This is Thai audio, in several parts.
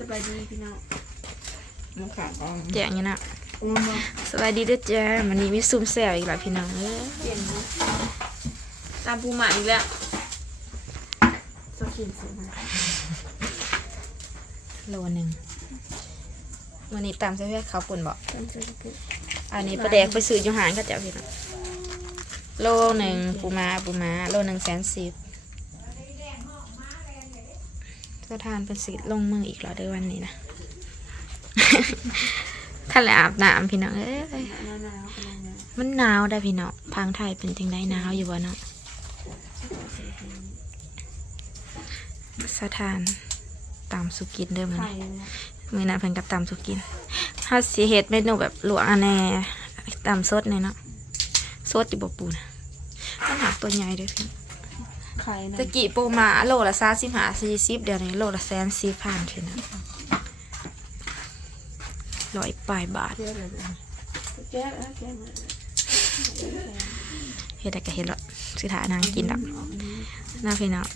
สบายดีพี่น้องน้ำขาก่อนแจกอย่างนี้นะอืมสวัสดีเด้วยจ้าวันนี้มีซุ่มแซวอีกแล้วพี่น้องเอ้ยเปลี่ยนนะตามปูหมาอีกแล้วสกินซื้อมาโลหนึ่งวันนี้ตามเสื้อเขาวปุ่นบอกตามซื้อสกินอันนี้ประแดกไปซื้ออยู่หานก็จะเอาพี่น้องโลหนึ่งปูม้าปูม้าโลหนึ่งแสนสิบ สถานเป็นสีลงมืออีกแล้วเด้วยวันนี้นะท่านเลยอาบน้ำพี่น้องเอ้ยหนาวหนาวกำลังหนาวมันหนาวได้พี่น้องพังไทยเป็นจังไดหนาวอยู่วะเนาะสถานตามสุกินเด้อมันไข่เนี่ยมือนั้นเพิ่นกับตำสุกินถ้าสิเฮ็ดเมนูแบบลวกอันแน่ตำสดเนี่ยเนาะสดอยู่บ่ปูนะมันหักตัวใหญ่เด้อพี่ ไข่นะตะกี้ปูมาโลละ35 40เดี๋ยวนี้โลละแสนสี่พันพี่นะร้อยปลายบาทเจ๊เลยแก้แล้วแก้มาเฮ็ดได้ก็เฮ็ดละสิถานางกินดอกน่าพี่น้อง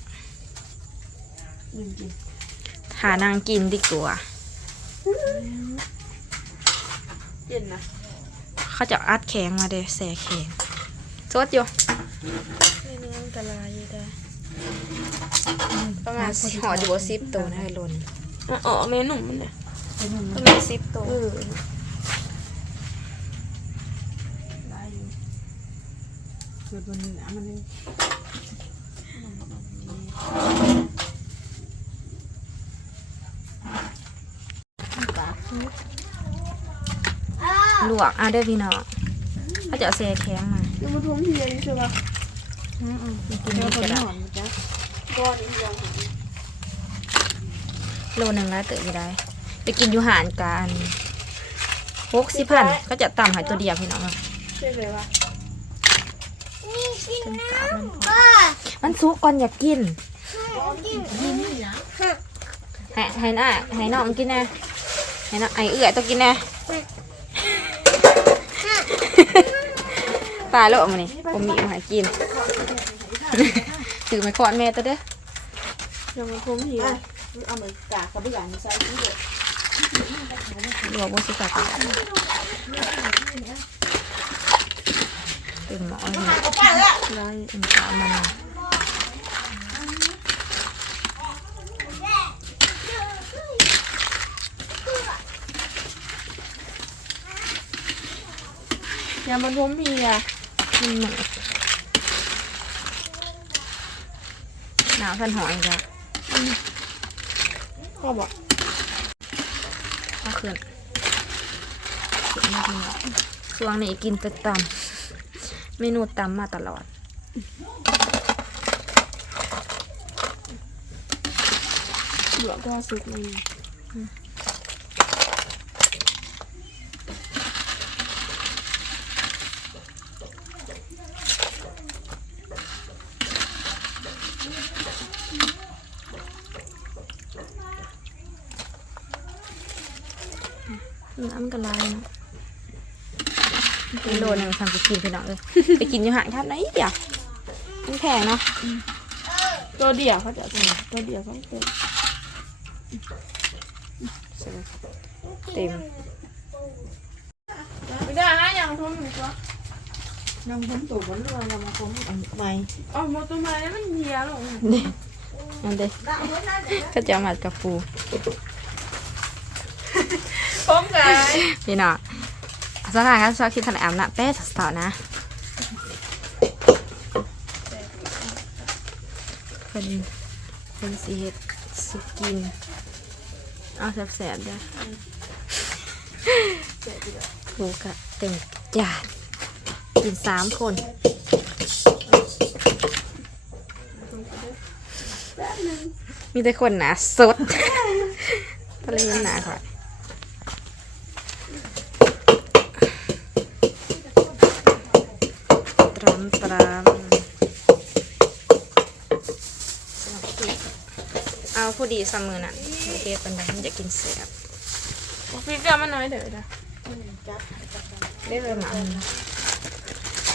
หนึ่งกินหานางกินดีกว่าเย็นนะเขาจะอัดแข็งมาเด้แส่แข็งสดอยู่เมนูอันตรายอยู่ได้อ ประมาณห่ออยู่บ่10ตัวนะไอ้โลนงอะอ๋อแม่หนุ่มมันเนี่ยประมาณ10ตัวเออได้อยู่เกิดวันนี้นะมันนี่ลวกอะเด้อพี่น้องเขาจะเอาแส่แข็งมายังมาทุ่มเทียนใช่ปะกินนี่ก็ได้จ้ะ ก้อนนี้ยังโลหนึงแล้วเติบอยู่ได้ ไปกินอยู่หานกันหกสิบพันก็จะต่ำใหายตัวเดียวพี่น้องใช่เลยวะถึงกาบมันพอมันซุกก่อนอยากกินให้ให้น้าให้น้องกินนะให้น้องไอเอื้อยต้องกินนะตายแล้วเอามานี่ผมมีมาให้กิน ถือไม้ขอนแม่ตัวเด้อยังมาทุ่มเทียนเอาเหมือนกากกับเบื่อนี่ใส่ที่เด็ดลวกบนสุกากันตึงหมอเลยได้ตึงขาวมันยังมาทุ่มเทียนกินหมดหนาวสันหอยจ้ะพ่อบอกก็คืนขึ้นมาทีนี้ช่วงนี้กินแต่ตำเมนูตำมาตลอดเหลือก็ซุกเลย น้ำกระลายเนาะกิโลหนึงทำไปกินไปหน่อยเลยไปกินอยู่ห่างทับไหนเดียวมันแพงเนาะตัวเดียวเขาจะเอาตัวเดียวต้องเต็มเต็มไม่ได้ฮะยังทุ่มอีกวะน้ำผมตัวมันเรือยังมาผมอันใหม่อ๋อมาตัวไม้มันเทียลงนั่นเด้ก็จะมัดกับปูพร้อมกัน พี่น้องสถานการณ์ชอบคิดทันแอมนะแป๊ะสาวๆนะเพิ่นเพิ่นสิเฮ็ดสุกินเอาแสบๆเด้อปูกะเต็มจานกินสามคนมีแต่คนหนาสดทะเลหนาค่ะ ตรามตราม เอาผู้ดีเสมอน่ะโอเคปันใดมันจะกินเสียบพี่ก็มันน้อยเดี๋ยวนะได้เลยหมา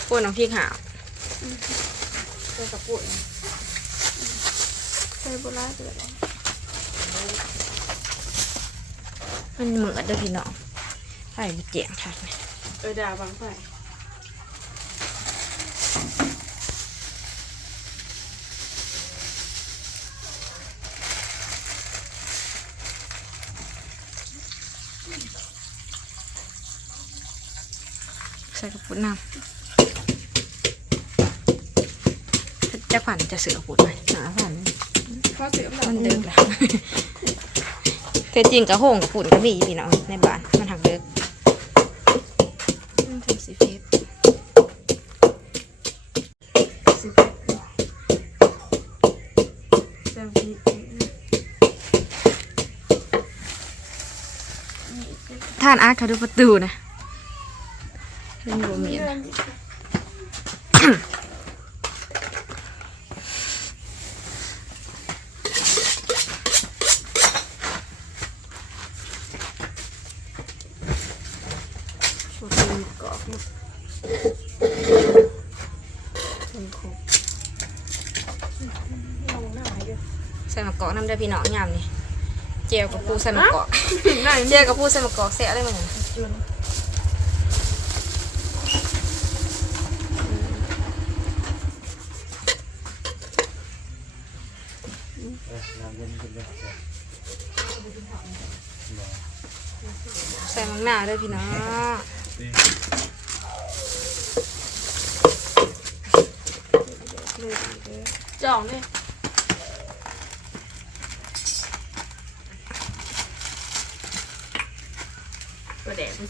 ปวดน้องพี่ขาวตัวกระปุกใส่โบราณเกิดมันเหมือนเด้อพี่น้องไฟมันเจียงค่ะเออด่าบังไฟ ส่กระปุกน้ำจะขวัญจะเสือกระปุกไหมหาผ่านข้อเสียมันเดิกแล้วคือจริงกับโหงกับฝุ่นก็มีอยู่พี่น้องในบ้านมันหักเดิกมันถึงสีเฟสแซมพีท่านอาร์ตเขาดูประตูนะเล่นโรเมียนนะ โช ว์เป็นกรอบหมดเป็นครบลงหน้าเยอะใส่มะกอกน้ำได้อพี่น้องยามนี่เจียวกับปูใส่มะกอกหน้าเจียวกับปูใส่มะกอกเสียอะไรมาเนี่ยจุนน้ำเย็นกินเลยใส่มังหน้าวด้วยพี่น้อง จ่องเนี่ยกระแดกมั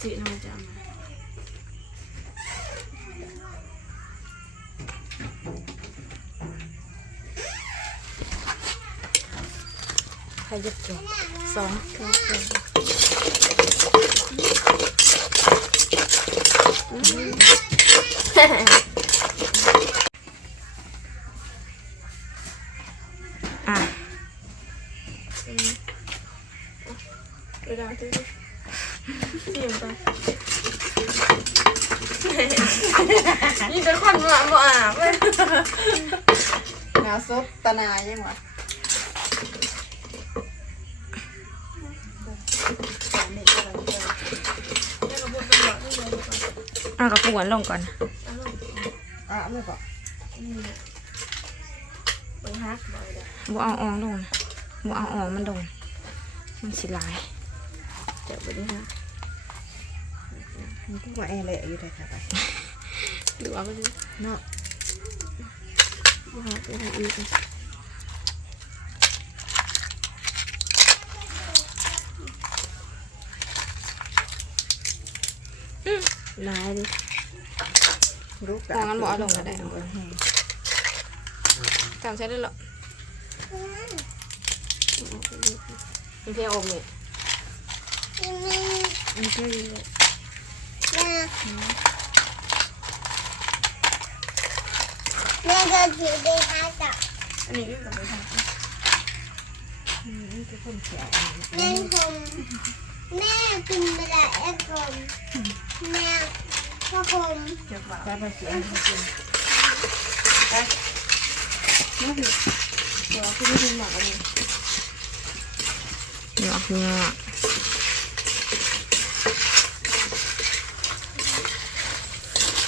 องจำมาใครจะเกี่ยวสองอะเวลาที่เสียงไปนี่เป็นคนหวานบ่อะเว้ยนาซบตะนายังวะสามเด็กอะไรเจอแล้วก็พูดเป็นหวานไม่ยอมก่อนเอากับปูหวานลงก่อนเอาลงอะไม่บอกนี่แหละเบิ่งฮัก บ่อยเด้อบ่เอาอองลงบ่เอาอองมันลงมันสิหลายเจ็บไปด้วยฮะมันก็ว่าแอร์เลยอยู่แต่ค่ะไปหรือว่าไปดิเนาะบ่ฮักไปทางอีกอะอืมหลายดิรู้อองมันบ่เอาลงก็ได้เออแห้งจำใช้ได้หรอ มันเพียงอมนี่มันก็ดีเลยแม่ก็ถือเป็นอาตะอันนี้ก็กลับไปทางนี่คือคนเขียวแม่ผมแม่กินไปละเอ็กคมแม่พ่อผมจ็บบ่าแต่ไปเสียงจริง เดี๋ยวคุณไม่ถึงหมักอันนี้เหงาะเหงาะ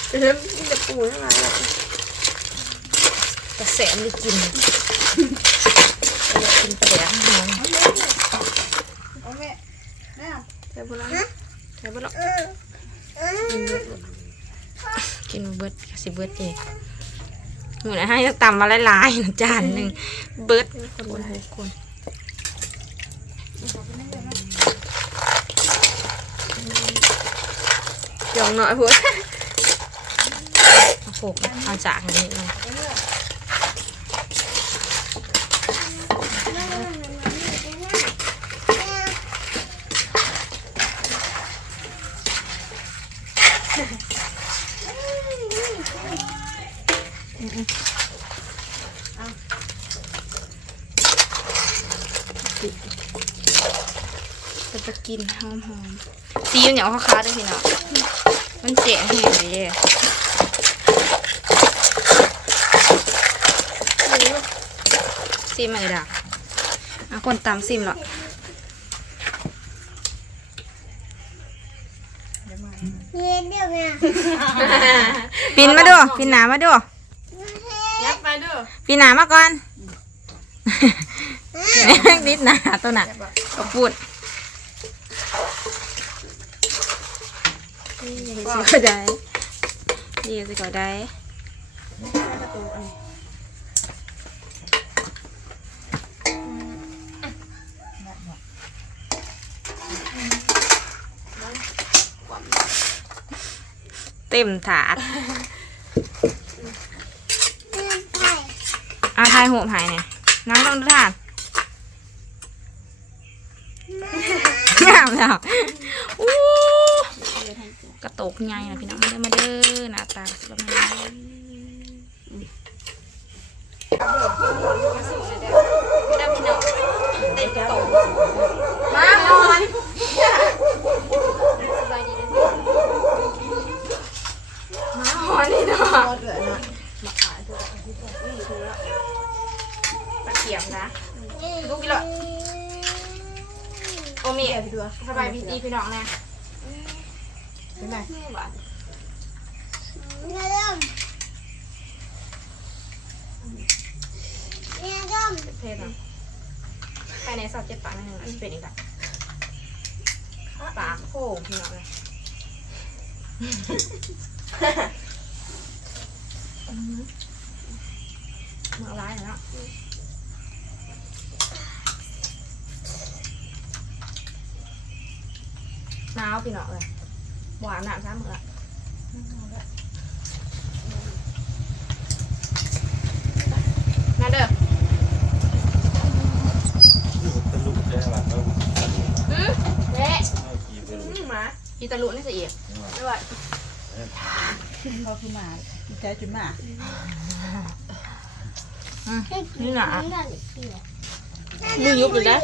เดี๋ยวมันจะปูทั้งหลายแล้วกระแสมันได้กินกินกระแดกหอมโอเคแม่ใช่ปะล่ะใช่ปะล่ะเออเออกินเบิดก็สิเบิดเอง หมูนะให้ตำมาหลายๆนะจานหนึ่งเบิดคนบ่ได้คนยองหน่อยพวกเอาโขกเอาจากอันนี้เลย จะจะกินหอมๆซีอิ๊วเหนียวข้าวๆด้วยพี่น้องมันเจ๋งแห้งเลยเด้ซีมาเลยดักเอาอะคนตามซิมเหรอเฮ็ดเดี๋ยวเนี่ยปินมาดูปินหนามาดูยับไปเด้อปินหนามาก่อนนิดหนาตัวหนักกระปุด นี่สิก็ได้นี่สิก็ได้เต็มถาดอาทายหัวหายเนี่ยน้องต้องดูท่านงามแล้วอู้ กระโตกใหญ่นะพี่น้องมาเด้อมาเด้อหน้าตาสวยมากมาหอนมาหอนนี่เนาะพอเดือดนะตะเกียบนะลูกกิโลโอมีแกพี่ตัวสบายดีพี่น้องนะ เป็นไงเนี่ยเริ่มเนี่ยเริ่มเพศนะภายในสอบเจ็ดปากนั่นเองเป็นอีกแบบปากโค้งพี่น้องเลยมื่อร้ายแล้วหนาวพี่น้องเลย หวานหนาวซ้ำเหรอมาเด้อตะลุกได้หลังแล้วอืมเละไม่กี่ตะลุกหมาอีตาลุนี่สิเอียไม่ไหวเขาคือหมาดีใจจุดหมานี่หนาเรื่องอีกทีอะมือยุบอยู่นะ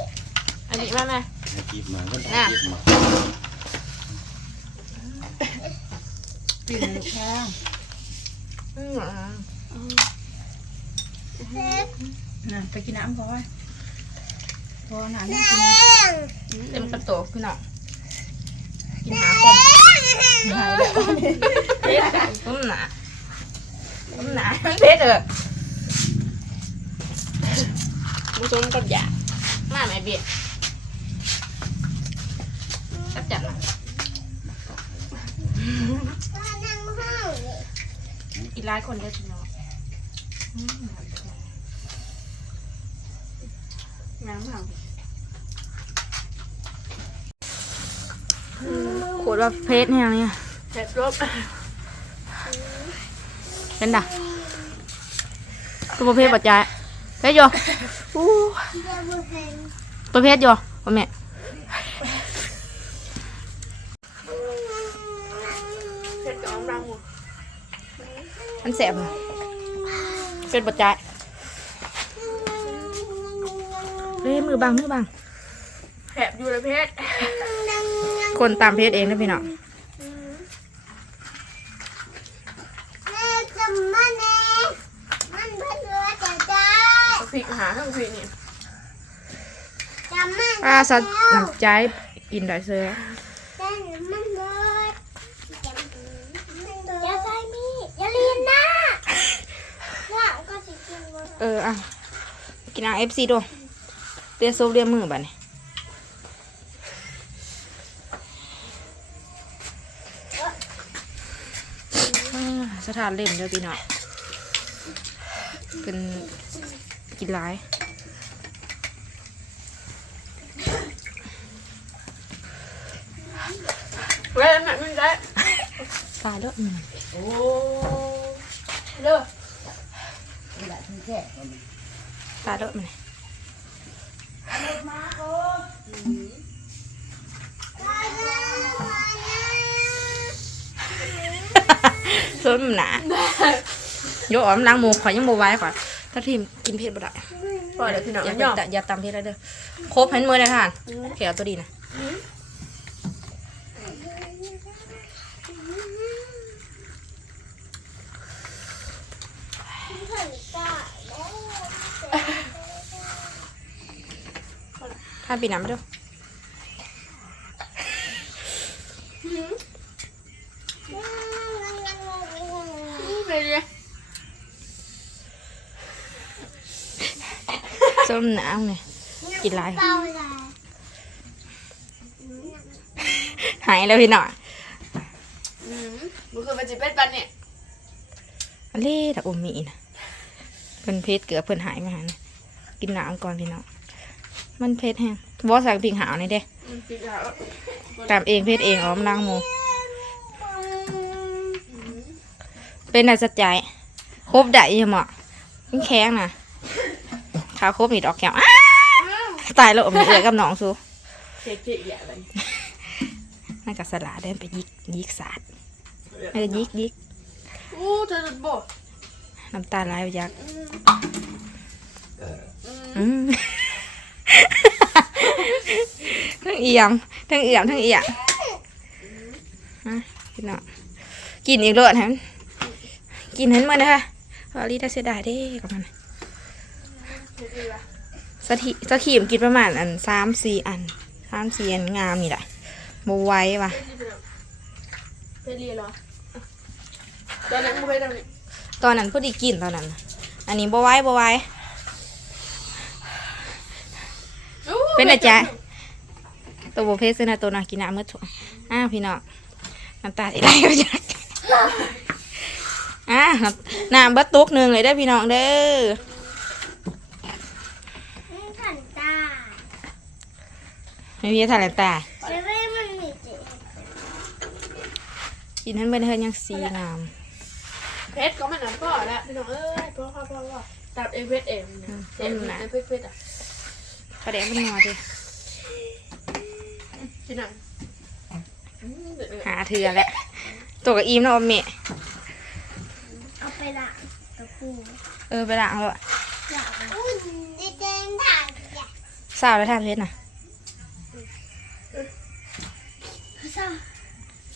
อันนี้แม่แม่ไม่กี่มาก็ได้กี่มา ปิ่นลูกแข้งอืมเฮ็ดน่ะไปกินน้ำก่อนพอน้ำแดนี่กินงเต็มกระโตกพี่น้องกินหาคนหายแล้วเพชรต้มหนาต้มหนาเพชรเออมุ้งกับยามาไหมเบี้ยจับจับนะ มานั่งห้องนี่ อีก หลายคนได้พี่น้องน้ำเผาขวดว่าเพชรเนี่ยนี่เผ็ดรบเป็นด่ะตัวประเภทปัจจัยเพชรอยู่อู้เดี๋ยวบุเพนตัวเพชรอยู่พ่อแม่ เผ็ดกับน้ำรังหมด มันแสบเหรอเป็นปัจจัยเฮ้ยมือบังมือบังแผบอยู่เลยเผ็ดคนตามเพชรเองนะพี่น้องแม่จะมาแน่มันเพิ่งรู้จะได้เอาพริกหาทั้งพริกนี่จะมาป้าสัตว์หนักใจอินได้เสือ แต่มันเบิดอย่าใส่มีดอย่าเลียนนะว่าก็สิกินหมด เอออะกินเอาเอฟซีดูเรียกซุปเรียกมือบ่เนี่ยสถานเล่นเด้อพี่น้องเป็นกินร้ายเว้ยแม่ไม่ได้ตายแล้วอืมโอ้เด้อนี่แหละที่แค่ ตายแล้วมันส่วนมันหนาโยออมล้างหมูข่อยยังโมไว้ก่อนถ้าทีมกินเผ็ดบ่ได้ปล่อยเดี๋ยวพี่น้องอย่าย่อมแต่อย่าตำเผ็ดแล้วเด้อครบเห็นมือเลยค่ะเขียวตัวดีนะาปีน้ำมาดูไปเลยส้มน้ำเนี่ยกินไรเปล่าเลยหายแล้วพี่หน่อยอืมมันคือมันจะเป็นปันเนี่ยอันเล่ถ้าอมมีนะเพิ่นเพชรเกือบเพิ่นหายมาหานะกินน้ำก่อนพี่น้อง มันเพชรแห้งบอสั่งพิงหาวนี่เด้มันปิดแล้วตามเองเพชรเองอ๋อมนล้างหมูเป็นอะไรสัจใจครบได้ยังหมอมันแข็งนะขาครบนี่ดอกแก้วอ้าวตายแล้วอมเอือกับน้องซูเจ็บเจ็บอย่าไปนั่นกับสลาเดินไปยิกยิกสาดเออยิกยิกอู้เธอหลุดบ่น้ำตาไหลไปยักอืม ทั้งเอี่ยมทั้งเอี่ยมทั้งเอี่ยมฮะพี่น้องกินอีกเลยฮะกินเห็นมันนะคะวาลีได้เสียดายเด้กับมันสถิสขีมกินประมาณอันสามสี่อันสามสี่อันงามนี่แหละโมไหว้ว่ะไปเรียนเหรอตอนนั้นมึงไปตรงนี้ตอนนั้นพอดีกินตอนนั้นน่ะอันนี้บ่ไหว้บ่ไหว้เป็นอะไรจ๊ะ ตัวโบเพสนะตัวนากินน้ำมืดถั่วอ้าวพี่น้องน้ำตาไหลไปจักอ่าน้ำเบัดตุกหนึ่งเลยได้อพี่น้องเด้อขันตาไม่มีทานตาเซเว่นมันมีเจ๊กินให้เบิ่นเฮือนยังสีงามเพชรก็มันน้ำพ่อแล้วพี่น้องเอ้ยพ่อพ่อพ่อพ่อตัดเอเพชรเองนะเอ็มนะเพชรเพชรอะประเดี๋ยวมันนัวดิพี่น้องอืมเดื อดเดือดหาเถื่อแหละตัวกับอีมเนาะอมเมะเอาไปละกับกูเออไปล้างแล้วอะอยากอุ่นดีเจนถ่ายอยากสาวแล้วท่านเพชรน่ะเศร้า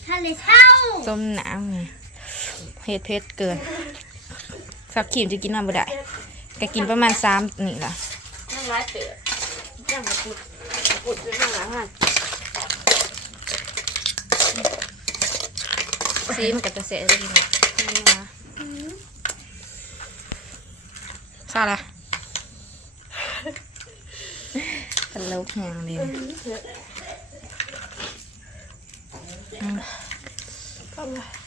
ทะเลเศร้าต้มน้ำไงเผ็ดเผ็ดเกินสักขีมจะกินมันบ่ได้ก็กินประมาณสามนี่ล่ะนั่งร้ายเต๋อนั่งมาปุดมาปุดจะนั่งร้ายหัน ซีมันก็จะเสียเลยพี่น้องนั่นนะซาละตลกแหงเลยเข้ามา